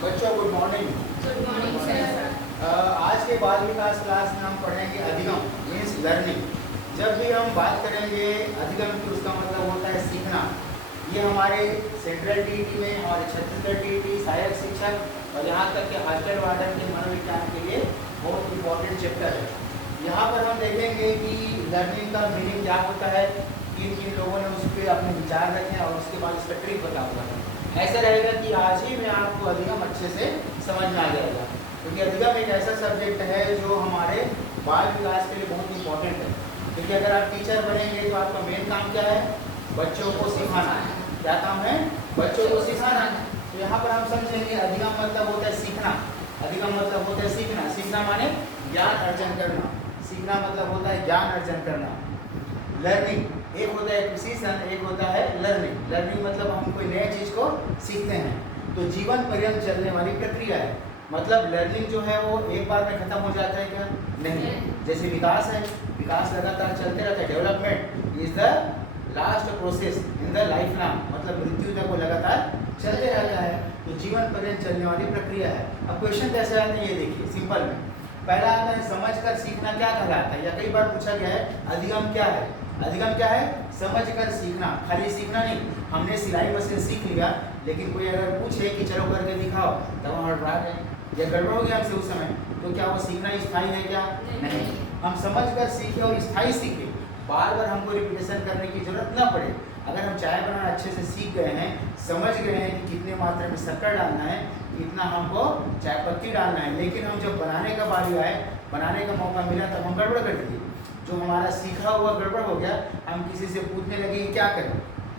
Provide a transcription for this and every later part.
बच्चों good morning. Good morning sir. आज के बाल विकास क्लास में हम पढ़ेंगे अधिगम मीन्स लर्निंग। जब भी हम बात करेंगे अधिगम की, उसका मतलब होता है सीखना। ये हमारे सेंट्रल टीईटी में, हमारे छत्तीसगढ़ टीईटी, सहायक शिक्षक और यहाँ तक कि हॉस्टल वार्डन के मनोविज्ञान के लिए बहुत इंपॉर्टेंट चैप्टर है। यहाँ पर हम देखेंगे कि लर्निंग का मीनिंग क्या होता है, किन किन लोगों ने उस पर अपने विचार रखे और उसके बाद इसका ट्रिक बताऊंगा। ऐसा रहेगा कि आज ही में आपको अधिगम अच्छे से समझ में आ जाएगा, क्योंकि अधिगम एक ऐसा सब्जेक्ट है जो हमारे बाल विकास के लिए बहुत इंपॉर्टेंट है। क्योंकि अगर आप टीचर बनेंगे तो आपका मेन काम क्या है, बच्चों को सिखाना। क्या काम है, बच्चों को सिखाना। तो यहाँ पर हम समझेंगे अधिगम मतलब होता है सीखना। अधिगम मतलब होता है सीखना। सीखना माने ज्ञान अर्जन करना। सीखना मतलब होता है ज्ञान अर्जन करना। लर्निंग एक होता है एक्विजिशन, एक होता है लर्निंग। लर्निंग मतलब हम कोई नए चीज़ को सीखते हैं, तो जीवन पर्यंत चलने वाली प्रक्रिया है। मतलब लर्निंग जो है वो एक बार में खत्म हो जाता है क्या, नहीं। जैसे विकास है, विकास लगातार चलते रहता है। Development is the last process in the life long, मतलब मृत्यु तक वो लगातार चलते रहता है। तो जीवन पर्यंत चलने वाली प्रक्रिया है। अब क्वेश्चन कैसे आते हैं ये देखिए, सिंपल में। पहला आता है समझकर सीखना क्या कहलाता है, या कई बार पूछा गया है अधिगम क्या है। अधिगम क्या है, समझकर सीखना। खाली सीखना नहीं, हमने सिलाई मशीन सीख लिया, लेकिन कोई अगर पूछे कि चलो करके दिखाओ, तब हम हड़बड़ा गए या गड़बड़ हो गया हमसे उस समय, तो क्या वो सीखना स्थायी है क्या, नहीं। हम समझकर सीखे और स्थायी सीखे, बार बार हमको रिपीटेशन करने की जरूरत ना पड़े। अगर हम चाय बनाना अच्छे से सीख गए हैं, समझ गए हैं कि कितने मात्रा में शक्कर डालना है, कितना हमको चाय पत्ती डालना है, लेकिन हम जब बनाने का बारी आए, बनाने का मौका मिला, तब हम गड़बड़ कर दिए। जो हमारा सीखा हुआ गड़बड़ हो गया, हम किसी से पूछने लगे कि क्या करें,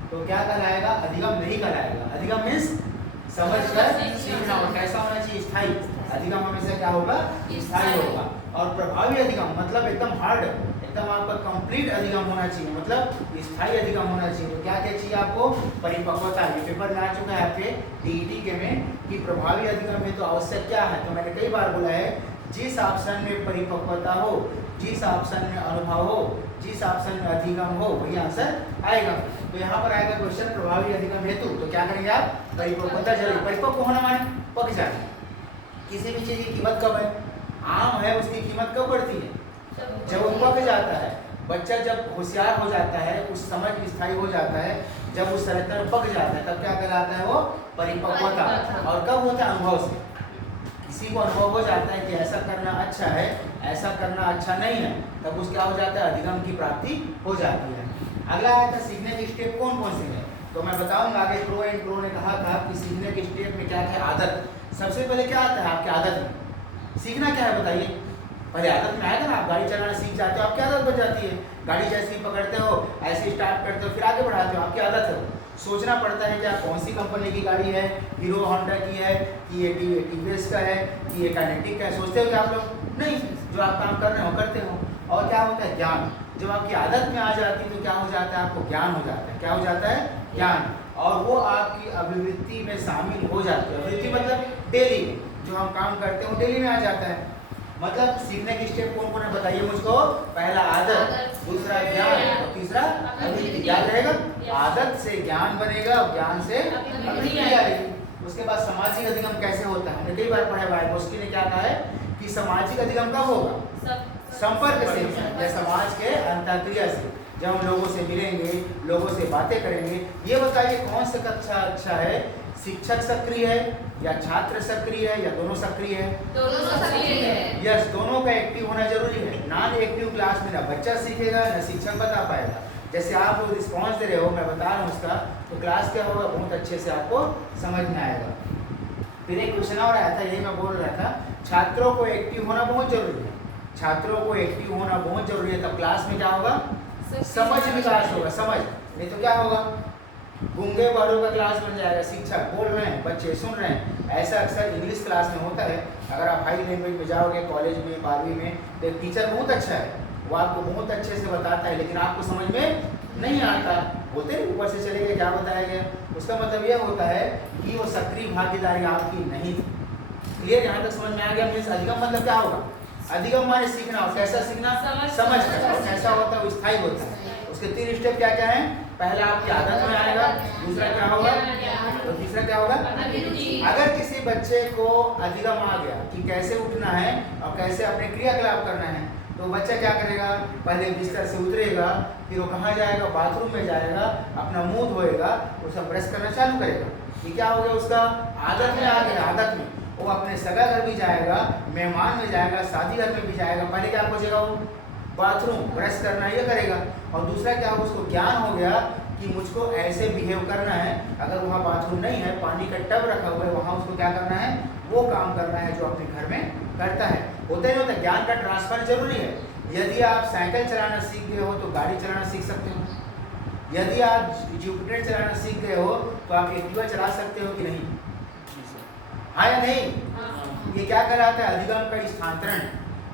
तो क्या कहलाएगा, अधिगम नहीं कहलाएगा। अधिगम मीन्स समझकर सीखना। और कैसा होना चाहिए, स्थायी। अधिगम हमेशा क्या होगा, स्थायी होगा। और प्रभावी अधिगम मतलब एकदम हार्ड, एकदम आपका कंप्लीट अधिगम होना चाहिए, मतलब स्थायी अधिगम होना चाहिए। तो क्या क्या चाहिए आपको, परिपक्वता। ये पेपर में आ चुका है आपके टीईटी के में कि प्रभावी अधिगम है तो आवश्यक क्या है। तो मैंने कई बार बोला है, जिस ऑप्शन में परिपक्वता हो, जिस ऑप्शन में अनुभव हो, जिस ऑप्शन में अधिगम हो, वही आंसर आएगा। तो यहाँ पर आएगा क्वेश्चन प्रभावी अधिगम हेतु, तो क्या करेंगे आप, परिपक्वता जरूर। परिपक्व होना माने पक जाना। किसी भी चीज की कीमत कब है, आम है उसकी कीमत कब बढ़ती है, जब वो पक जाता है। बच्चा जब होशियार हो जाता है, उस समझ स्थायी हो जाता है, जब उस संरचना में पक जाता है, तब क्या कहलाता है वो, परिपक्वता। और कब होता है, अनुभव से। किसी को अनुभव हो जाता है कि ऐसा करना अच्छा है, ऐसा करना अच्छा नहीं है, तब उस क्या हो जाता है, अधिगम की प्राप्ति हो जाती है। अगला आया था सीखने के स्टेप कौन कौन से हैं, तो मैं बताऊंगा आगे। प्रो एंड प्रो ने कहा था कि सीखने के स्टेप में क्या है, आदत। सबसे पहले क्या आता है आपकी आदत में, सीखना क्या है बताइए। पहले आदत में आएगा ना, आप गाड़ी चलाना सीख जाते हो, आपकी आदत बन जाती है। गाड़ी जैसे ही पकड़ते हो, ऐसे स्टार्ट करते हो, फिर आगे बढ़ाते हो, आपकी आदत है। सोचना पड़ता है कि आप कौन सी कंपनी की गाड़ी है, हीरो होंडा की है कि ये टीवीएस का है कि ये काइनेटिक का है, सोचते हो कि आप लोग, नहीं। जो आप काम कर रहे हो करते हो। और क्या होता है, ज्ञान। जब आपकी आदत में आ जाती है तो क्या हो जाता है, आपको ज्ञान हो जाता है। क्या हो जाता है, ज्ञान। और वो आपकी अभिवृत्ति में शामिल हो जाती है। अभिवृत्ति मतलब डेली जो हम काम करते हैं वो डेली में आ जाता है। मतलब सीखने के स्टेप कौन कौन है बताइए मुझको। पहला आदत, दूसरा ज्ञान और तीसरा अभिवृत्ति। याद रहेगा, आदत से ज्ञान बनेगा और ज्ञान से अभिवृत्ति आएगी। उसके बाद सामाजिक अधिगम कैसे होता है, हमने कई बार पढ़ा है। वाइगोस्की ने क्या कहा है कि सामाजिक अधिगम कब होगा, संपर्क से या समाज के अंतःक्रिया से। जब हम लोगों से मिलेंगे, लोगों से बातें करेंगे। ये बताइए कौन सा कक्षा अच्छा है, शिक्षक सक्रिय है या छात्र सक्रिय है या दोनों सक्रिय है, दोनों सक्रिय है। यस, दोनों का एक्टिव होना जरूरी है। नॉन एक्टिव क्लास में ना बच्चा सीखेगा ना शिक्षक बता पाएगा। जैसे आप लोग रिस्पॉन्स दे रहे हो, मैं बता रहा हूँ उसका, तो क्लास क्या होगा, बहुत अच्छे से आपको समझ में आएगा। फिर एक क्वेश्चन और आया था, यही मैं बोल रहा था, छात्रों को एक्टिव होना बहुत जरूरी है। छात्रों को एक्टिव होना बहुत जरूरी है, तब क्लास में क्या होगा, समझ विकास होगा। समझ, नहीं तो क्या होगा, गूंगे बहरों का क्लास बन जाएगा। शिक्षक बोल रहे हैं, बच्चे सुन रहे हैं। ऐसा अक्सर इंग्लिश क्लास में होता है। अगर आप हाई लैंग्वेज में जाओगे कॉलेज में, 12वीं में, तो एक टीचर बहुत अच्छा है, वो आपको बहुत अच्छे से बताता है, लेकिन आपको समझ में नहीं आता। बोलते हैं ऊपर से चले गए, क्या बताया गया। उसका मतलब यह होता है कि वो सक्रिय भागीदारी आपकी नहीं थी। क्लियर, यहाँ तक समझ में आ गया। मीन्स अधिगम मतलब क्या होगा, अधिगम माने सीखना। और कैसा सीखना, समझ कर। और कैसा होता है, वो स्थायी होता है। उसके 3 स्टेप क्या क्या है, पहला आपकी आदत में आएगा, दूसरा क्या होगा तो तीसरा क्या होगा। अगर किसी बच्चे को अधिगम आ गया कि कैसे उठना है और कैसे अपने क्रियाकलाप करना है, तो बच्चा क्या करेगा, पहले बिस्तर से उतरेगा, फिर वो कहाँ जाएगा, बाथरूम में जाएगा, अपना मुंह धोएगा, उसका ब्रश करना चालू करेगा। ये क्या हो गया, उसका आदत में आ गया। आदत में वो अपने सगा घर भी जाएगा, मेहमान में जाएगा, शादी घर में भी जाएगा, पहले क्या खोजेगा, वो बाथरूम ब्रश करना ये करेगा। और दूसरा क्या हो, उसको ज्ञान हो गया कि मुझको ऐसे बिहेव करना है, अगर वहाँ बाथरूम नहीं है, पानी का टब रखा हुआ है, वहाँ उसको क्या करना है, वो काम करना है जो अपने घर में करता है। होता ही होता है, ज्ञान का ट्रांसफर जरूरी है। यदि आप साइकिल चलाना सीख गए हो तो गाड़ी चलाना सीख सकते हो, यदि आप जुपिटर चलाना सीख गए हो तो आप एक्टिवा चला सकते हो कि नहीं, हाँ या नहीं। ये क्या कहलाता है, अधिगम का स्थानांतरण।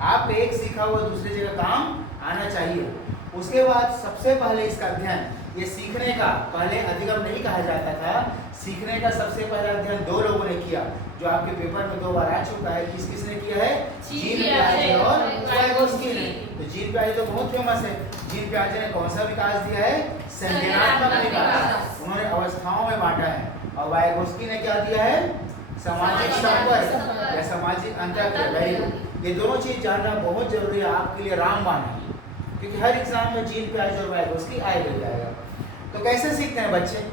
आप एक सीखा हुआ दूसरी जगह काम आना चाहिए। उसके बाद सबसे पहले इसका अध्ययन, ये सीखने का पहले अधिगम नहीं कहा जाता था, सीखने का सबसे पहला अध्ययन दो लोगों ने किया, जो आपके पेपर में 2 बार आ चुका है। किस किसने किया है, जीन पियाजे और वाइगोत्स्की ने। तो जीन पियाजे तो बहुत फेमस है। जीन पियाजे ने कौन सा विकास दिया है, संज्ञानात्मक विकास, उन्होंने अवस्थाओं में बांटा है। और वाइगोत्स्की ने क्या दिया है, सामाजिक संपर्क या सामाजिक अंतःक्रिया। ये दोनों चीज जानना बहुत जरूरी है आपके लिए, रामबाण है, क्योंकि हर एग्जाम में जीन पियाजे और वाइगोत्स्की आएगा जाएगा। तो कैसे सीखते हैं बच्चे,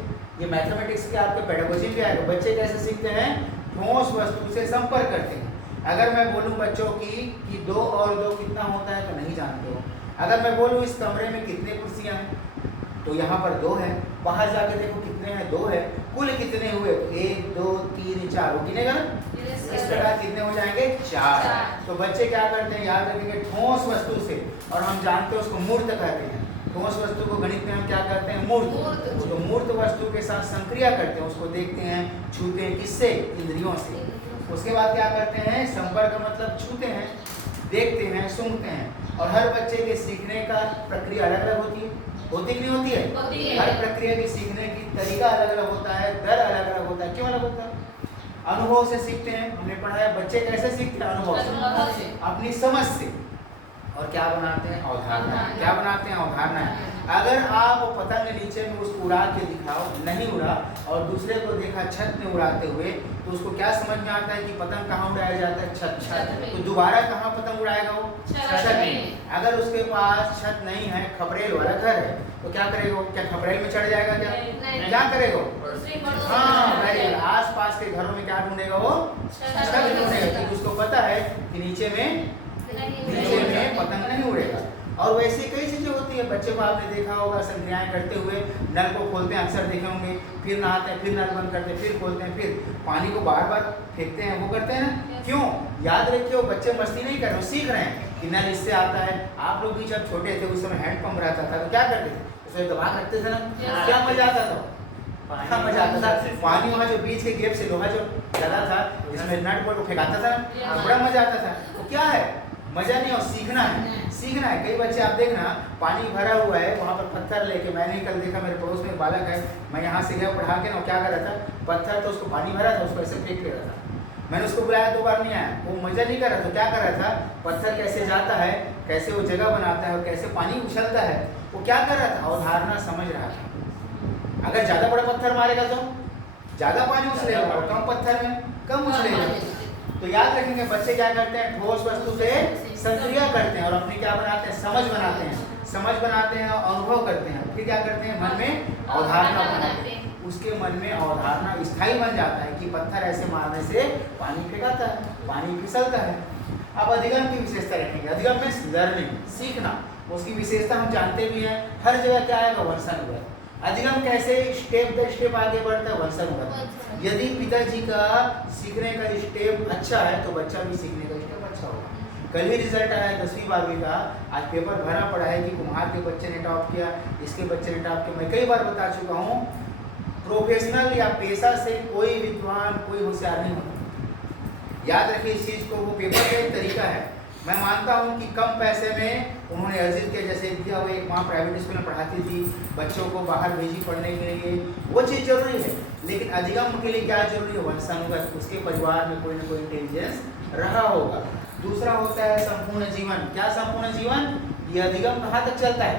ये मैथमेटिक्स के आपके पेडागोजी में आएगा। बच्चे कैसे सीखते हैं, ठोस वस्तु से संपर्क करते हैं। अगर मैं बोलूं बच्चों कि 2 और 2 कितना होता है तो नहीं जानते हो। अगर मैं बोलूं इस कमरे में कितने कुर्सियां हैं तो यहाँ पर 2 है, बाहर जाके देखो कितने हैं, 2 है, कुल कितने हुए, 1 2 3 4, वो गिनेगा ना, इस प्रकार कितने हो जाएंगे, 4। तो बच्चे क्या करते हैं, याद रखेंगे, ठोस वस्तु से, और हम जानते हैं उसको मूर्त कहते हैं। ठोस वस्तु को गणित में हम क्या कहते हैं, मूर्त। तो मूर्त वस्तु के साथ संक्रिया करते हैं, उसको देखते हैं, छूते हैं, किससे, इंद्रियों से। उसके बाद क्या करते हैं, संपर्क मतलब छूते हैं, देखते हैं, सुनते हैं। और हर बच्चे के सीखने का प्रक्रिया अलग अलग होती है, होती कि नहीं होती है? हर प्रक्रिया की सीखने की तरीका अलग अलग होता है, दर अलग अलग होता है। क्यों अलग होता है? अनुभव से सीखते हैं, हमने पढ़ा है बच्चे कैसे सीखते हैं, अनुभव से, अपनी समझ से। और क्या बनाते हैं, अवधारणा। क्या बनाते हैं, अवधारणा। अगर आप पतंग नीचे में उसको उड़ा के दिखाओ, नहीं उड़ा, और दूसरे को देखा छत में उड़ाते हुए, तो उसको क्या समझ में आता है कि पतंग कहाँ उड़ाया जाता है, छत। तो दोबारा कहाँ पतंग उड़ाएगा वो, छत में। अगर उसके पास छत नहीं है, खपरेल वाला घर है, तो क्या करेगा, क्या खपरेल में चढ़ जाएगा, क्या करेगा, हाँ भाई, आस पास के घरों में क्या ढूंढेगा वो, छत ढूंढेगा, क्योंकि उसको पता है कि नीचे में पतंग नहीं उड़ेगा। और वैसे कई चीजें होती है, बच्चे को आपने देखा होगा संक्रियाएं करते हुए, नल को खोलते हैं, अक्सर देखे होंगे, फिर नहाते हैं, फिर नल बंद करते हैं, फिर खोलते हैं, फिर पानी को बार बार फेंकते हैं, वो करते हैं ना, क्यों? याद रखिए, वो बच्चे मस्ती नहीं कर रहे, सीख रहे हैं कि नल इससे आता है। आप लोग भी जब छोटे थे, उस समय हैंड पंप रहता था, तो क्या करते थे, उसमें दबा रखते थे ना, क्या मजा आता था, हाँ मजा आता था। पानी वहाँ जो बीच के गेप से लोहा जो लगा था, जिसमें नट बोल्ट को फेंकाता था ना, बड़ा मजा आता था। वो क्या है, मजा नहीं, और सीखना है, सीखना है। कई बच्चे आप देखना, पानी भरा हुआ है, वहाँ पर पत्थर लेके, मैंने कल देखा, मेरे पड़ोस में एक बालक है, मैं यहाँ से गया पढ़ा के ना, क्या कर रहा था, पत्थर तो उसको पानी भरा था, उसको ऐसे फेंक ले रहा था। मैंने उसको बुलाया, 2 बार नहीं आया, वो मजा नहीं कर रहा था। क्या कर रहा था, पत्थर कैसे जाता है, कैसे वो जगह बनाता है और कैसे पानी उछलता है, वो क्या कर रहा था, अवधारणा समझ रहा था। अगर ज़्यादा बड़ा पत्थर मारेगा तो ज़्यादा पानी उछलेगा, और कम पत्थर में कम उछलेगा। तो याद रखेंगे, बच्चे क्या करते हैं, ठोस वस्तु से संक्रिया करते हैं और अपनी क्या बनाते हैं, समझ बनाते हैं, समझ बनाते हैं और अनुभव करते हैं। फिर क्या करते हैं, मन में अवधारणा बनाते हैं। उसके मन में अवधारणा स्थायी बन जाता है कि पत्थर ऐसे मारने से पानी फेंकाता है, पानी फिसलता है। अब अधिगम की विशेषता रखेंगे। अधिगम में लर्निंग, सीखना, उसकी विशेषता हम जानते भी हैं। हर जगह क्या आएगा, वंशानुगत। अधिगम कैसे स्टेप बाय स्टेप आगे बढ़ता है, वंशानुगत। यदि पिताजी का सीखने का स्टेप अच्छा है तो बच्चा भी सीखने का स्टेप अच्छा होगा। कल ही रिजल्ट आया 10वीं 12वीं का, आज पेपर भरा पड़ा है कि कुम्हार के बच्चे ने टॉप किया, इसके बच्चे ने टॉप किया। मैं कई बार बता चुका हूँ, प्रोफेशनल या पेशा से कोई विद्वान, कोई होशियार नहीं होता। याद रखिए इस चीज़ को, वो पेपर का एक तरीका है। मैं मानता हूँ कि कम पैसे में उन्होंने अर्जित किया, जैसे दिया हुआ एक वहाँ प्राइवेट स्कूल में पढ़ाती थी, बच्चों को बाहर भेजी पढ़ने के लिए, वो चीज़ जरूरी है। लेकिन अधिगम के लिए क्या जरूरी है, वंशानुगत, उसके परिवार में कोई ना कोई इंटेलिजेंस रहा होगा। दूसरा होता है संपूर्ण जीवन। क्या संपूर्ण जीवन, ये अधिगम कहाँ तक चलता है,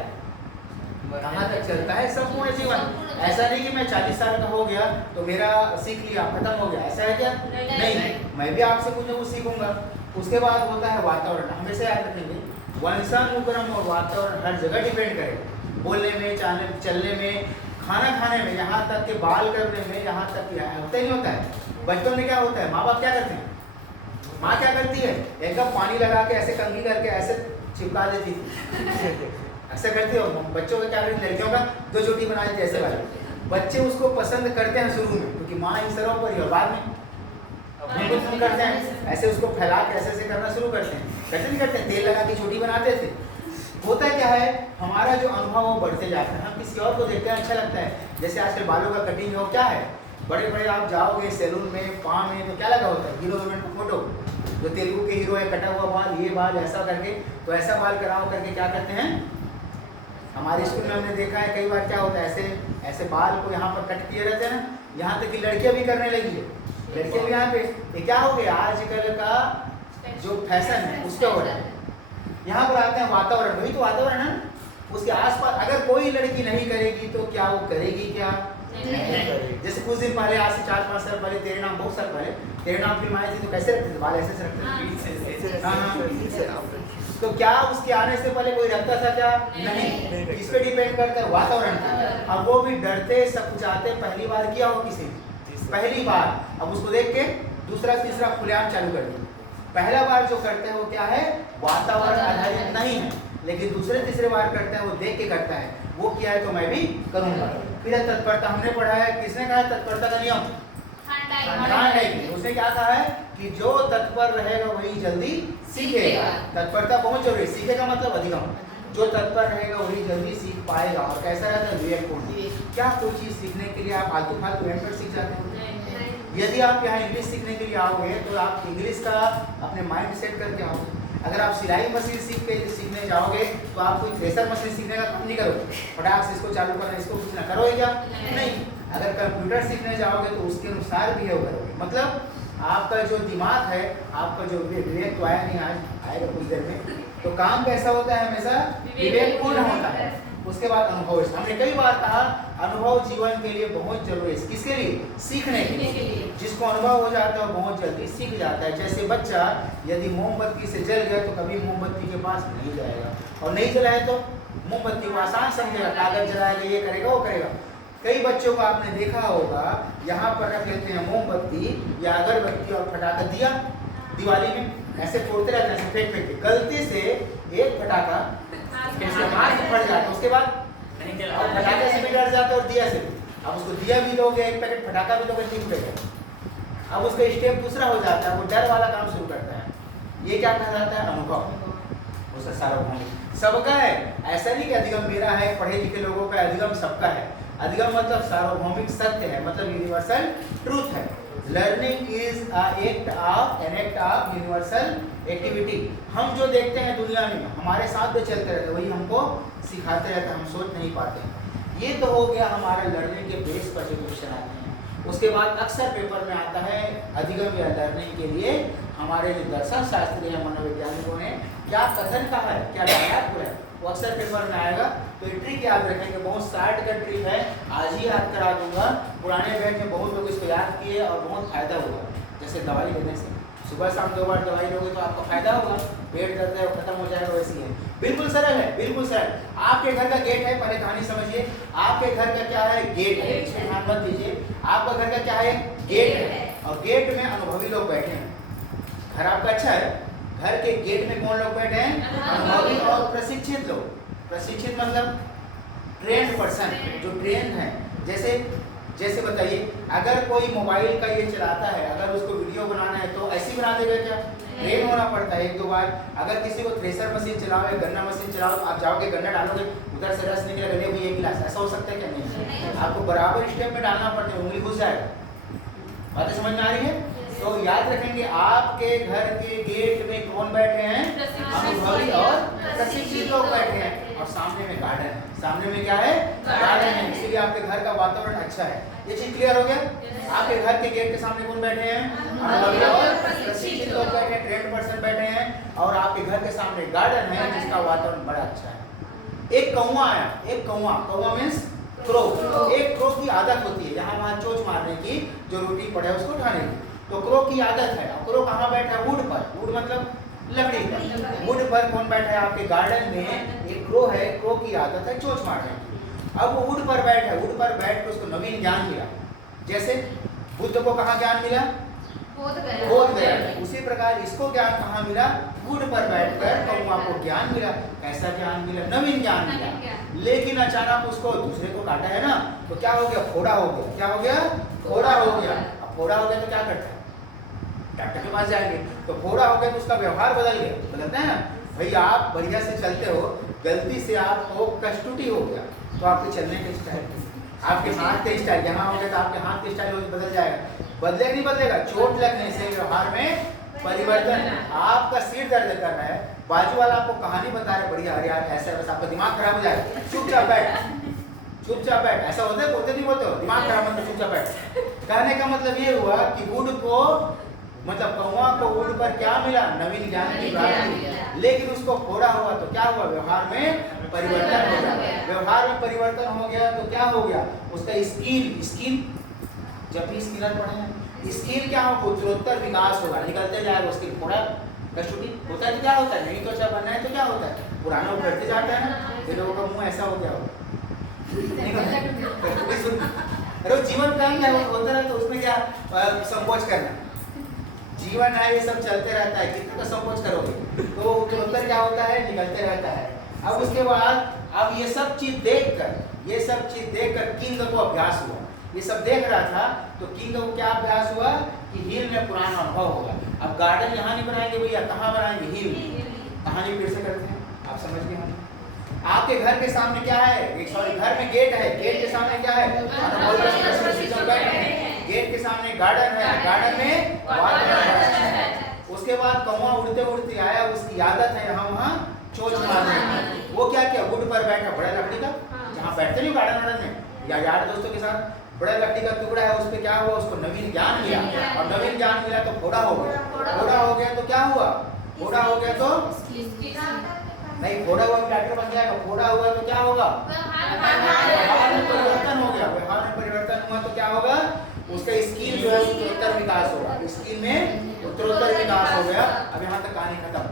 कहाँ तक चलता है संपूर्ण जीवन। ऐसा नहीं कि मैं 40 साल का हो गया तो मेरा सीख लिया खत्म हो गया, ऐसा है क्या? नहीं, मैं भी आपसे कुछ ना कुछ सीखूंगा। उसके बाद होता है वातावरण। हमेशा याद रखेंगे वंशानुक्रम और वातावरण हर जगह डिपेंड करेगा, बोलने में, चलने में, खाना खाने में, यहाँ तक के बाल करने में, यहाँ तक कि होता ही नहीं होता है। बचपन में क्या होता है, माँ बाप क्या करते हैं, माँ क्या करती है, एक कप पानी लगा के ऐसे कंघी करके ऐसे चिपका देती थी ऐसा करती हो बच्चों का क्या करती, लड़कियों का 2 चोटी बना देती ऐसे वाले। बच्चे उसको पसंद करते हैं शुरू में क्योंकि माँ इन सरों पर ही, और बाद में हम करते हैं ऐसे उसको फैला के ऐसे ऐसे करना शुरू करते हैं, करते नहीं करते, तेल लगा के छोटी बनाते थे। होता क्या है, हमारा जो अनुभव वो बढ़ते जाता है, हम किसी और को देखते हैं अच्छा लगता है। जैसे आजकल बालों का कटिंग हो, क्या है, बड़े बड़े आप जाओगे सैलून में, पाम में, तो क्या लगा होता है, हीरो हीरोइन का फोटो, जो तेलुगु के हीरो है, कटा हुआ बाल, ये बाल ऐसा करके, तो ऐसा बाल कराओ करके क्या करते हैं। हमारे स्कूल में हमने देखा है कई बार क्या होता है, ऐसे ऐसे बाल को यहाँ पर कट किए रहते हैं ना, यहाँ तक कि लड़कियाँ भी करने लगी है, लड़कियाँ भी यहाँ पे, ये क्या हो गया आजकल का जो फैशन है उसका हो रहा है। यहाँ पर आते हैं वातावरण, वही तो वातावरण है, उसके आसपास अगर कोई लड़की नहीं करेगी तो क्या वो करेगी, क्या नहीं करेगी। जैसे कुछ दिन पहले, आज से 4-5 साल पहले, तेरे नाम, बहुत साल पहले तेरे नाम फिल्म आई थी, तो कैसे रखते थे बाल, ऐसे से रखते थे। तो क्या उसके आने से पहले कोई रखता था क्या? नहीं। इस पे डिपेंड करता है वातावरण पर। अब वो भी डरते सब कुछ आते, पहली बार किया हो किसी, पहली बार, अब उसको देख के दूसरा तीसरा खुलेआम चालू कर दिया। पहला बार जो करते हैं वो क्या है, वातावरण आधारित नहीं है, लेकिन दूसरे तीसरे बार करते हैं वो देख के करता है, वो किया है तो मैं भी करूंगा। फिर तत्परता हमने पढ़ा है, किसने कहा है तत्परता का नियम? उसने क्या कहा है कि जो तत्पर रहेगा वही जल्दी सीखेगा। तत्परता बहुत जरूरी, सीखेगा मतलब अधिगम। जो तत्पर रहेगा वही जल्दी सीख पाएगा। और कैसा रहता है, विवेकपूर्ण। क्या कोई चीज सीखने के लिए आप आलतू फालतू एंड सीख जाते हो? यदि आप यहाँ इंग्लिश सीखने के लिए आओगे तो आप इंग्लिश का अपने माइंड सेट करके आओगे। अगर आप सिलाई मशीन सीखने जाओगे तो आप कोई थ्रेसर मशीन सीखने का काम नहीं करोगे, फटाक से इसको चालू करना, इसको कुछ ना करोगे क्या? नहीं। अगर कंप्यूटर सीखने जाओगे तो उसके अनुसार बिहेव करोगे। मतलब आपका जो दिमाग है, आपका जो विवेक तो आया नहीं, आज आएगा कुछ देर में, तो काम कैसा होता है, हमेशा विवेकपूर्ण होता है। उसके बाद अनुभव, हमने कई बार कहा अनुभव जीवन के लिए बहुत जरूरी है। किसके लिए? सीखने के लिए। जिसको अनुभव हो जाता है वो बहुत जल्दी सीख जाता है। जैसे बच्चा यदि मोमबत्ती से जल गया तो कभी मोमबत्ती के पास नहीं जाएगा, और नहीं जलाए तो मोमबत्ती को आसान समझेगा, कागज जलाएगा, ये करेगा, वो करेगा। कई बच्चों को आपने देखा होगा, यहाँ पर रख लेते हैं मोमबत्ती या अगरबत्ती और फटाका, दिया दिवाली में ऐसे फोड़ते रहते हैं, ऐसे फेंक फेंक के, गलती से एक फटाका मार के फट जाता है, उसके बाद फटाके से भी डर जाते और दिया से भी। अब उसको दिया भी लोगे, एक पैकेट फटाका भी लोगे, 3 पैकेट, अब उसका स्टेप दूसरा हो जाता है, वो डर वाला काम शुरू करता है। ये क्या कहा जाता है? अनुभव। उसका सार्वभौमिक सबका है, ऐसा नहीं कि अधिगम मेरा है, पढ़े लिखे लोगों का, अधिगम सबका है। अधिगम मतलब सार्वभौमिक सत्य है, मतलब यूनिवर्सल ट्रूथ है। Learning is an act of universal activity. हम जो देखते हैं दुनिया में, हमारे साथ जो चलते रहते हैं, वही हमको सिखाते रहते हैं, हम सोच नहीं पाते। ये तो हो गया हमारा लर्निंग के बेस पर जो क्वेश्चन आते हैं। उसके बाद अक्सर पेपर में आता है अधिगम या लर्निंग के लिए हमारे जो दर्शन शास्त्री या मनोवैज्ञानिकों ने क्या कथन कहा है, क्या डायलॉग बोला है, वो अक्सर पेपर में आएगा। तो ये ट्रिक याद रखेंगे, बहुत शार्ट का ट्रिक है, आज ही याद करा दूंगा। पुराने बैच में बहुत लोग इसको याद किए और बहुत फायदा हुआ। जैसे दवाई लेने से, सुबह शाम 2 बार दवाई लोगे तो आपका फायदा होगा, पेट दर्द है वो खत्म हो जाएगा, वैसी है। बिल्कुल सरल है, बिल्कुल सरल। आपके घर का गेट है, पहले कहानी समझिए। आपके घर का क्या है? गेट है, इसमें ध्यान मत दीजिए। आपका घर का क्या है? गेट है, और गेट में अनुभवी लोग बैठे हैं। घर आपका अच्छा है, घर के गेट में कौन लोग बैठे हैं? अनुभवी और प्रशिक्षित लोग। प्रशिक्षित मतलब ट्रेंड पर्सन, जो ट्रेंड है। जैसे बताइए, अगर कोई मोबाइल का ये चलाता है, अगर उसको वीडियो बनाना है तो ऐसे ही बना देगा क्या? ट्रेन होना पड़ता है 1-2 बार। अगर किसी को थ्रेसर मशीन चलाओ या गन्ना मशीन चलाओ, आप जाओगे गन्ना डालोगे, उधर से रस निकलेगा, ले भाई 1 गिलास, ऐसा हो सकता है क्या? नहीं। आपको बराबर स्टेप में डालना पड़ता है, उंगली घुस जाएगा। बातें समझ में आ रही है? तो याद रखेंगे, आपके घर के गेट में कौन बैठे हैं? अनुभवी और प्रशिक्षित लोग बैठे हैं। और सामने में गार्डन है, सामने में क्या है? गार्डन है, इसीलिए आपके घर का वातावरण अच्छा है। ये चीज क्लियर हो गया? आपके घर के गेट के सामने कौन बैठे हैं? अनुभवी और प्रशिक्षित लोग बैठे हैं, ट्रेंड पर्सन बैठे हैं। और आपके घर के सामने गार्डन है जिसका वातावरण बड़ा अच्छा है। एक कौवा आया, एक कौवा मीन्स क्रो। एक क्रो की आदत होती है यहाँ वहाँ चोंच मारने की, जो रोटी पड़े है उसको उठाने की। तो क्रो की आदत है। अब क्रो कहाँ बैठा है? वुड पर। वुड मतलब लकड़ी पर। वुड पर कौन बैठा है? आपके गार्डन में एक क्रो है। क्रो की आदत है चोंच मारने की। अब वो वुड पर बैठा है। वुड पर बैठ के उसको नवीन ज्ञान मिला। जैसे बुद्ध को कहाँ ज्ञान मिला? बोध गया। उसी प्रकार इसको ज्ञान कहाँ मिला? वुड पर बैठकर कौवा को ज्ञान मिला। कैसा ज्ञान मिला? नवीन ज्ञान मिला। लेकिन अचानक उसको दूसरे को काटा है ना, तो क्या हो गया? फोड़ा हो गया। क्या हो गया? फोड़ा हो गया। अब फोड़ा हो गया तो क्या करता है? डॉक्टर के पास जाएंगे। तो फोड़ा हो गया तो उसका व्यवहार बदल गया। बदलता है ना भाई। आप बढ़िया से चलते हो, गलती से आपको कष्टुटी हो गया तो आपके चलने के स्टाइल, आपके हाथ के स्टाइल, यहाँ हो गया तो आपके हाथ के स्टाइल बदल जाएगा। बदलेगा नहीं बदलेगा? चोट लगने से व्यवहार में परिवर्तन। आपका सिर दर्द कर रहा है, बाजू वाला आपको कहानी बता रहा है बढ़िया, अरे यार ऐसा वैसा, आपका दिमाग खराब हो जाएगा। चुपचाप बैठ, चुपचाप बैठ। ऐसा होता है? बोलते नहीं बोलते हो? दिमाग खराब मतलब चुपचाप बैठ। कहने का मतलब ये हुआ कि वुड को, मतलब कौवा को वुड पर क्या मिला? नवीन ज्ञान की प्राप्ति। लेकिन उसको फोड़ा हुआ तो क्या हुआ? व्यवहार में परिवर्तन हो गया। व्यवहार में परिवर्तन हो गया तो क्या हो गया? उसका स्किल, जब भी स्किलर पढ़े हैं, स्किल क्या होगा? उत्तरोत्तर विकास होगा, निकलते जाएगा स्किल। थोड़ा कष्टुटी होता है तो क्या होता है? नहीं तो अच्छा बनना है तो क्या होता है? पुराना उभरते जाता है ना। ये लोगों का मुंह ऐसा हो गया हो। अरे जीवन का क्या होता है तो उसमें क्या संकोच करना? जीवन है, ये सब चलते रहता है, कितने का संकोच करोगे? तो उत्तरोत्तर क्या होता है? निकलते रहता है। अब उसके बाद अब ये सब चीज देखकर किंग को अभ्यास हुआ। ये सब देख रहा था तो किंग को क्या अभ्यास हुआ कि हिल में पुराना अनुभव होगा। अब गार्डन यहाँ नहीं बनाएंगे भैया, कहाँ बनाएंगे? हिल में। कहानी फिर से करते हैं, आप समझ गए। आपके घर के सामने क्या है? सॉरी, घर में गेट है। गेट के सामने क्या है? गेट के सामने गार्डन है। गार्डन में वातावरण। उसके बाद कौवा उड़ते उड़ते आया, उसकी आदत है यहाँ वहाँ चोंच मारने की। वो क्या किया? वुड पर बैठा, बड़ा लकड़ी का, जहाँ बैठते नहीं गार्डन में या यार दोस्तों के साथ, बड़ा लकड़ी का टुकड़ा है, उस पे क्या हुआ? उसको नवीन ज्ञान मिला। और नवीन ज्ञान मिला तो फोड़ा हो गया। फोड़ा हो गया तो क्या हुआ? फोड़ा हो गया तो नहीं, फोड़ा हुआ डॉक्टर बन जाएगा। फोड़ा हुआ तो क्या होगा? व्यवहार में परिवर्तन हो गया। व्यवहार में परिवर्तन हुआ तो क्या होगा? उसका स्किल जो है उत्तरोत्तर विकास होगा। स्किल में उत्तरोत्तर विकास हो गया। अब यहाँ तक कहानी खत्म।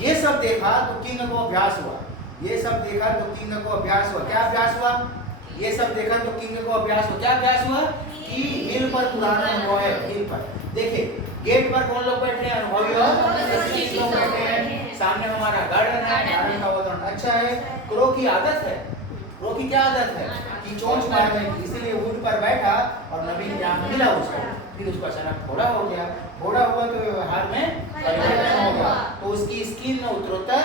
ये सब देखा तो किंग को अभ्यास हुआ। ये सब देखा तो किंग को अभ्यास हुआ। क्या अभ्यास हुआ? ये सब देखा तो किंग को अभ्यास हुआ। क्या अभ्यास हुआ? कि हिल पर पुराना अनुभव है। हिल पर देखिए, गेट पर कौन लोग बैठे हैं? अनुभवी और प्रशिक्षित लोग बैठे हैं। सामने हमारा गार्डन है, गार्डन का वातावरण अच्छा है। क्रो की आदत है। क्रो की क्या आदत है? कि चोंच मारने की, इसीलिए वुड पर बैठा और नवीन ज्ञान मिला उसको। फिर उसको अचानक फोड़ा हो गया। फोड़ा हुआ तो व्यवहार में परिवर्तन हो गया, तो उसकी स्किल में उत्तरोत्तर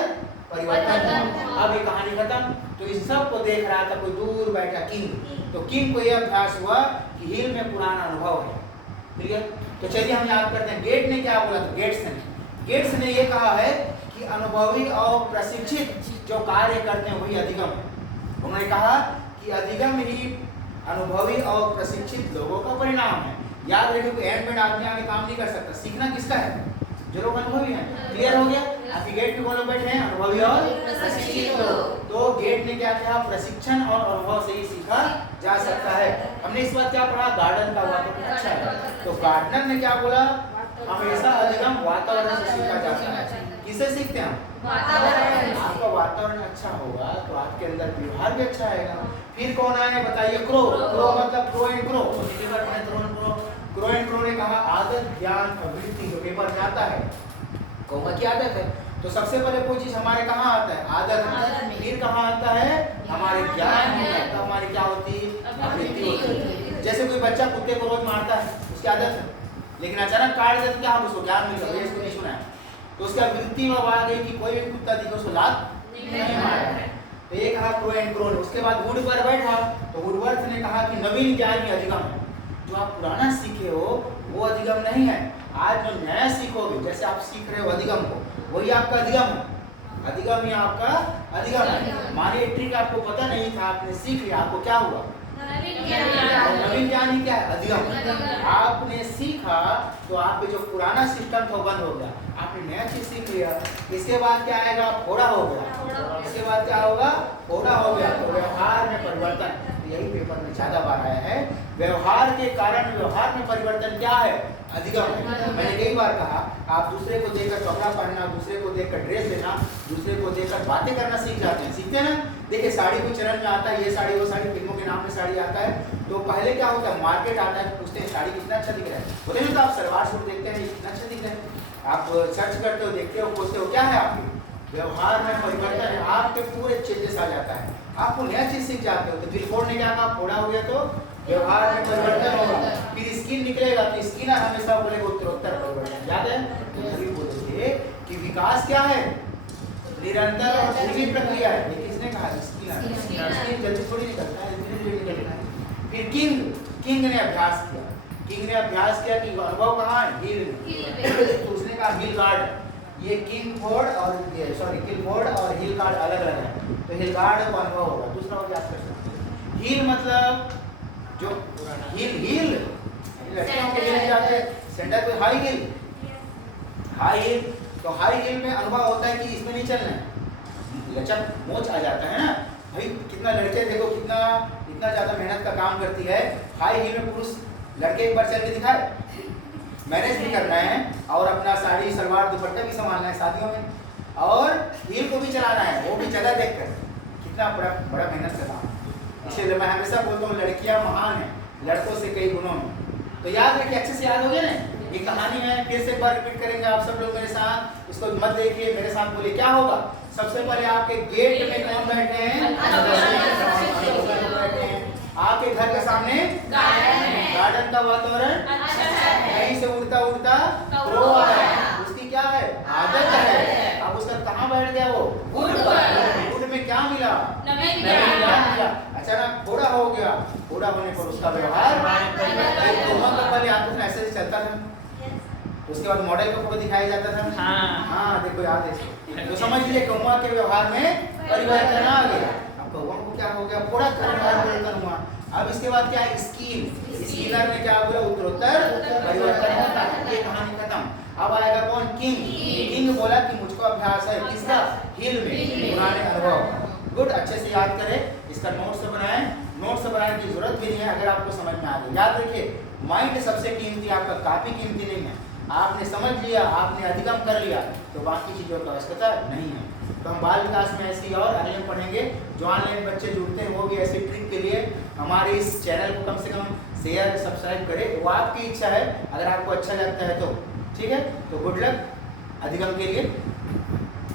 परिवर्तन हुआ। अब ये कहानी खत्म। तो इस सब को देख रहा था कोई दूर बैठा किंग। तो किंग को यह अभ्यास हुआ कि हिल में पुराना अनुभव है। क्लियर? तो चलिए हम याद करते हैं। गेट ने क्या बोला था? गेट्स ने ये कहा है कि अनुभवी और प्रशिक्षित जो कार्य करते हैं वही अधिगम है। उन्होंने कहा कि अधिगम ही अनुभवी और प्रशिक्षित लोगों का परिणाम है। याद रखिए कि एंड में आदमी आगे काम नहीं कर सकता। सीखना किसका है? जो लोग अनुभवी हैं। क्लियर हो गया? आपके गेट पे कौन लोग बैठे हैं? अनुभवी और प्रशिक्षित लोग। तो गेट ने क्या किया? प्रशिक्षण और अनुभव से ही सीखा जा सकता है। हमने इस बार क्या पढ़ा? गार्डन का वातावरण अच्छा है। तो गार्डनर ने क्या बोला? हमेशा अधिगम वातावरण से सीखा जाता है। किसे सीखते हैं? वातावरण। आपका वातावरण अच्छा होगा तो आपके अंदर व्यवहार भी अच्छा आएगा। फिर कौन आए बताइए? क्रो। क्रो मतलब crow and crow. Crow and crow ने कहा आदत, ज्ञान और वृत्ति। जो पेपर में आता है, कौवा की आदत है। तो सबसे पहले कोई चीज हमारे कहाँ आता है? आदत। फिर कहाँ आता है? हमारे ज्ञान में। तो हमारी क्या होती है? वृत्ति होती है। जैसे कोई बच्चा कुत्ते को रोज मारता है, उसकी आदत है, लेकिन अचानक काट देते क्या हम उसको ज्ञान मिल गया, इसको नहीं सुना है, तो उसका वृत्ति में आ गई कि कोई भी कुत्ता दिखे उसको लात नहीं मारना है। तो ये कहा क्रो एंड क्रो। उसके बाद वुड पर बैठा तो वुडवर्थ ने कहा कि नवीन ज्ञान ही अधिगम है। जो आप पुराना सीखे हो वो अधिगम नहीं है। आज जो नया सीखोगे, जैसे आप सीख रहे हो अधिगम को, वही आपका अधिगम है। अधिगम ही आपका अधिगम है। मानिए ट्रिक आपको पता नहीं था, आपने सीख लिया, आपको क्या हुआ? नवीन ज्ञान ही क्या है? अधिगम। आपने सीखा तो आपके जो पुराना सिस्टम था वो बंद हो गया, आपने नया चीज सीख लिया। इसके बाद क्या आएगा? फोड़ा हो गया। इसके बाद क्या होगा? फोड़ा हो गया। तो व्यवहार में परिवर्तन, यही पेपर में ज्यादा बार आया है। व्यवहार के कारण व्यवहार में परिवर्तन क्या है? अधिगम है। मैंने कई बार कहा, आप दूसरे को देखकर कपड़ा पहनना, दूसरे को देखकर ड्रेस लेना, दूसरे को देखकर बातें करना सीख जाते हैं। सीखते हैं ना? देखिए साड़ी को चलन में आता है, ये साड़ी वो साड़ी, फिल्मों के नाम में साड़ी आता है। तो पहले क्या होता है, मार्केट आता है, पूछते हैं साड़ी कितना अच्छा दिख रहा है, बोले नहीं तो आप सलवार सूट देखते हैं कितना अच्छा दिख रहा है, आप सर्च करते हो, देखते हो, पूछते हो, क्या है आपके व्यवहार में परिवर्तन है, आपके पूरे चेंजेस आ जाता है, आपको नया चीज सीख जाते हो। तो दिल फोड़ ने क्या कहा? फोड़ा हो गया तो व्यवहार में परिवर्तन होगा। फिर स्किन निकलेगा तो स्किन हमेशा बोलेगा उत्तरोत्तर परिवर्तन। याद है? तो बोले थे कि विकास क्या है? निरंतर और धीमी प्रक्रिया है। ये किसने कहा? स्किन जल्दी थोड़ी निकलता है, धीरे धीरे निकलेगा। फिर किंग ने अभ्यास किया। किंग ने अभ्यास किया कि अनुभव कहाँ है? हिल में। तो उसने कहा हिल गार्ड। ये किल बोर्ड और हिल गार्ड अलग अलग है। तो हिल गार्ड को अनुभव होगा। दूसरा हो गया हिल, मतलब जो हिल लड़कियों के हिल जाते हैं सेंटर पे, हाई हिल। तो हाई हिल में अनुभव होता है कि इसमें नहीं चलना है, लचक मोच आ जाता है ना भाई। कितना लड़के देखो इतना ज्यादा मेहनत का काम करती है। हाई हिल में पुरुष लड़के एक बार चल के दिखाए, मैनेज भी करना है और अपना साड़ी सलवार दुपट्टा भी संभालना है शादियों में, और हिल को भी चलाना है, वो भी जगह देखकर। कितना बड़ा मेहनत का काम है। इसलिए मैं हमेशा बोलता हूँ लड़कियां महान है लड़कों से कई गुणों में। तो याद रखिए, अच्छे से याद हो गया ना? ये कहानी है, फिर से एक बार रिपीट करेंगे आप सब लोग मेरे साथ। इसको मत देखिए, मेरे साथ बोलिए क्या होगा। सबसे पहले आपके गेट में कौन बैठे हैं? बैठे हैं। आपके घर के सामने गार्डन का वातावरण कहीं से उड़ता क्रो आया, उसकी क्या है? आदत है। अब उसका कहाँ बैठ गया? वो वुड में क्या मिला? मिला। अचानक फोड़ा हो गया। फोड़ा होने पर उसका व्यवहार पहले आते थे ऐसे चलता था, उसके बाद मॉडल को फोटो दिखाया जाता था। हाँ देखो याद है। तो समझ लीजिए कौवा के व्यवहार में परिवर्तन आ गया। अब कौवा को क्या हो गया? फोड़ा परिवर्तन हुआ। अब इसके बाद क्या है? स्किनर ने क्या बोला? उत्तरोत्तर परिवर्तन होता है। ये कहानी खत्म। अब आएगा कौन? किंग बोला कि मुझको अभ्यास है किसका? हिल में, पुराने अनुभव। गुड, अच्छे से याद करें। इसका नोट्स बनाएं। नोट्स बनाने की जरूरत भी नहीं है अगर आपको समझ में आ गया। याद रखिए, माइंड सबसे कीमती, आपका काफी कीमती नहीं है। आपने समझ लिया, आपने अधिगम कर लिया, तो बाकी चीजों की आवश्यकता नहीं है। तो हम बाल विकास में ऐसी और अगले में पढ़ेंगे। जो ऑनलाइन बच्चे जुड़ते हैं वो भी ऐसी ट्रिक के लिए हमारे इस चैनल को कम से कम शेयर सब्सक्राइब करें। वो आपकी इच्छा है, अगर आपको अच्छा लगता है तो ठीक है। तो गुड लक अधिगम के लिए।